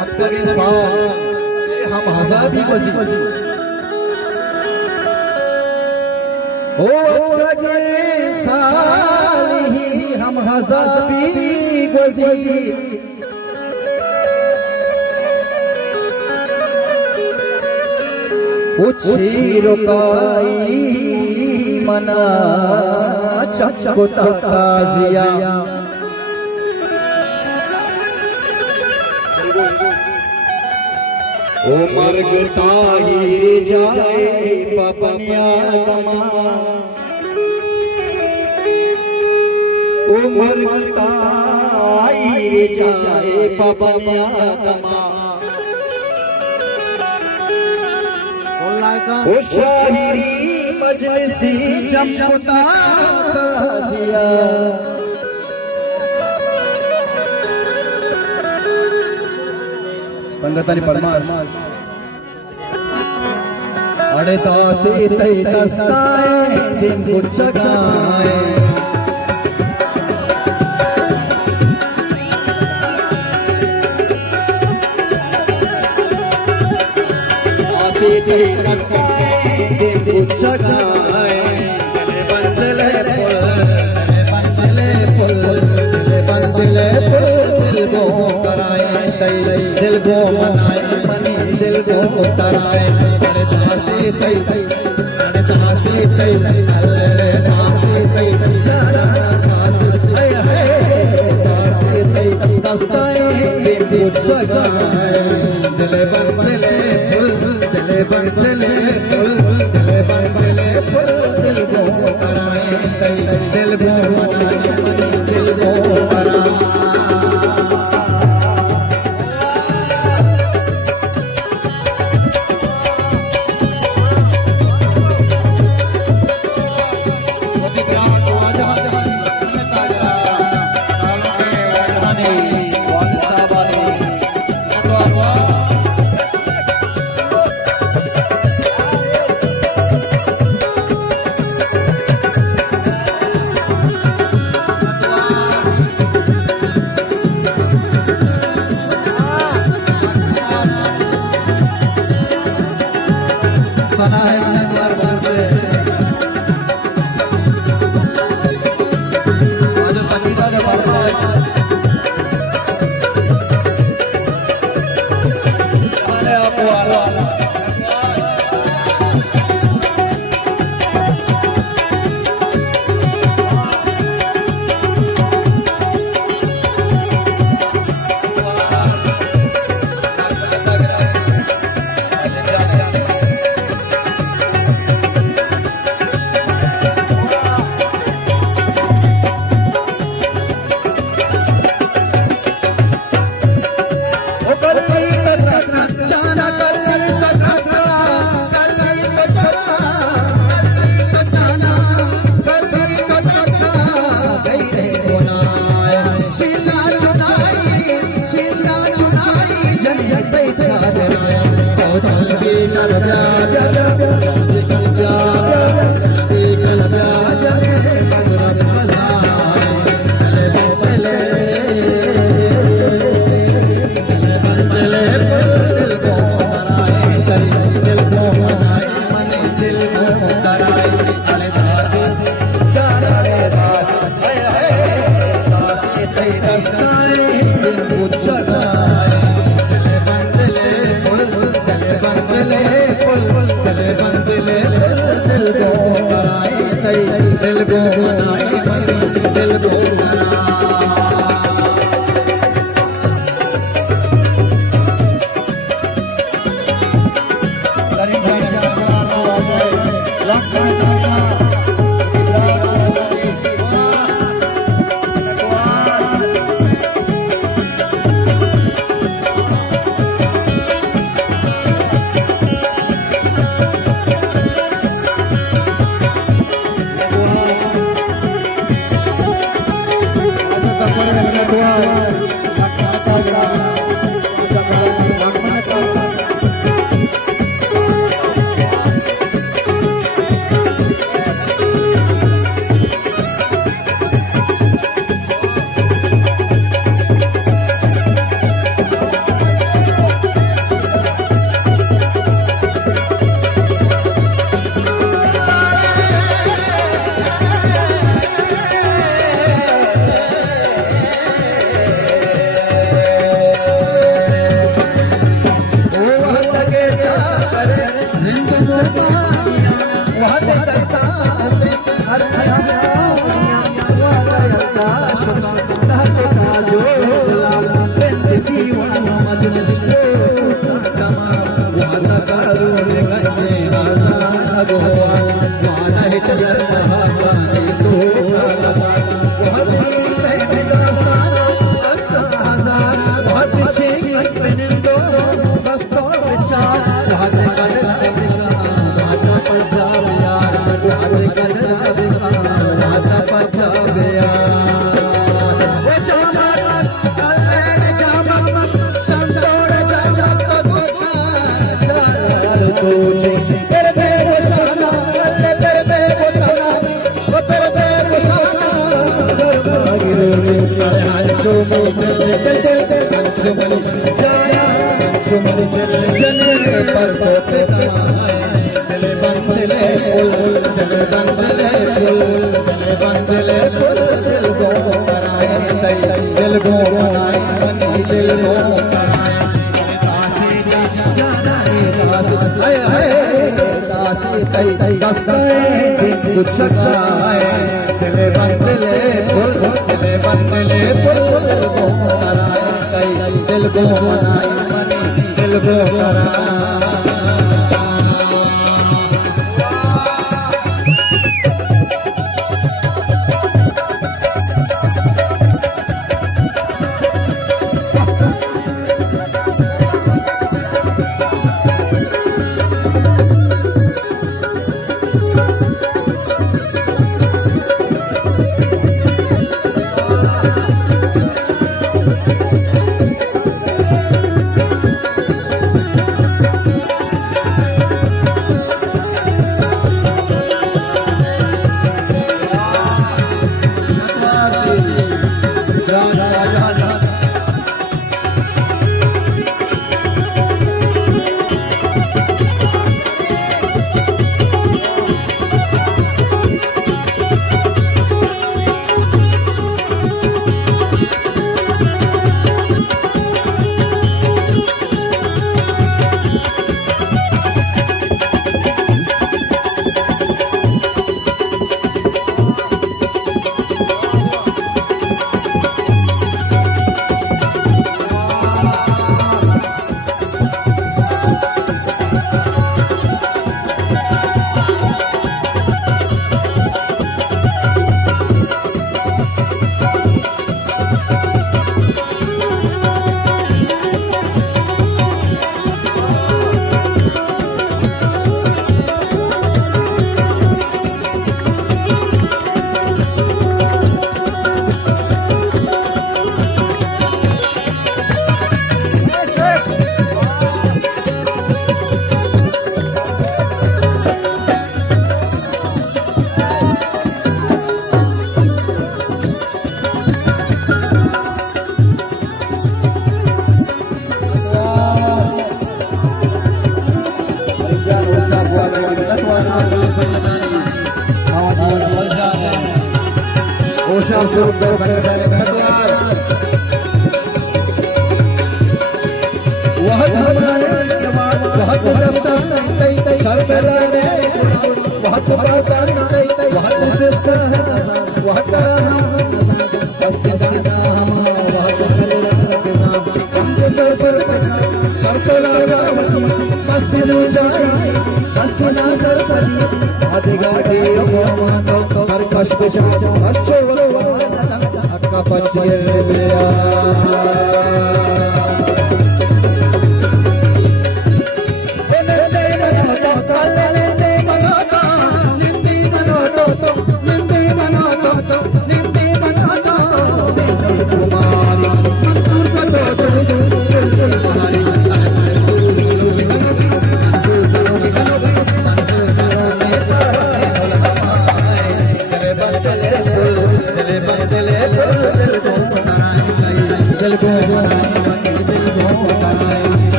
आपके साथ हम हजाबी वजी ओ आपके साली हम हजाबी वजी उछी रुकाई मना चकुता ताजिया ओ मर्ग ताहिर जाए पपनिया दमा ओ मर्ग ताहिर जाए पपनिया दमा ओ शाहिरी मजलिसी चमकुता ताजिया संगतानी परमार अड़े दासी तई दस्ताए दिन कुछ गाए दासी तई दस्ताए दिन कुछ गाए बंदले फुल बंदले फुल दिल को कराए दिल को मनाए मनी दिल को उतराए अरे दासी तई अरे दासी तई अरे दासी तई जाना दासी है दासी तई दस्ताए दिन कुछ गाए दिल बंदले फुल दिल बंदले फुल दिल बंदले फुल दिल को कराए दिल को मनाए मनी दिल को उतराए सुमन दिल जने पर तो तमाए दिल बंदले फुल दिल बंदले फुल दिल बंदले फुल दिल को कराए दिल को बनाए मनी दिल को कराए तासे जाना हाय हाय तासे तई दस्ताए कुछ छाए दिल बंदले फुल दिल को कराए दिल को बनाए मनी दिल को कराए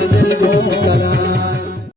दिल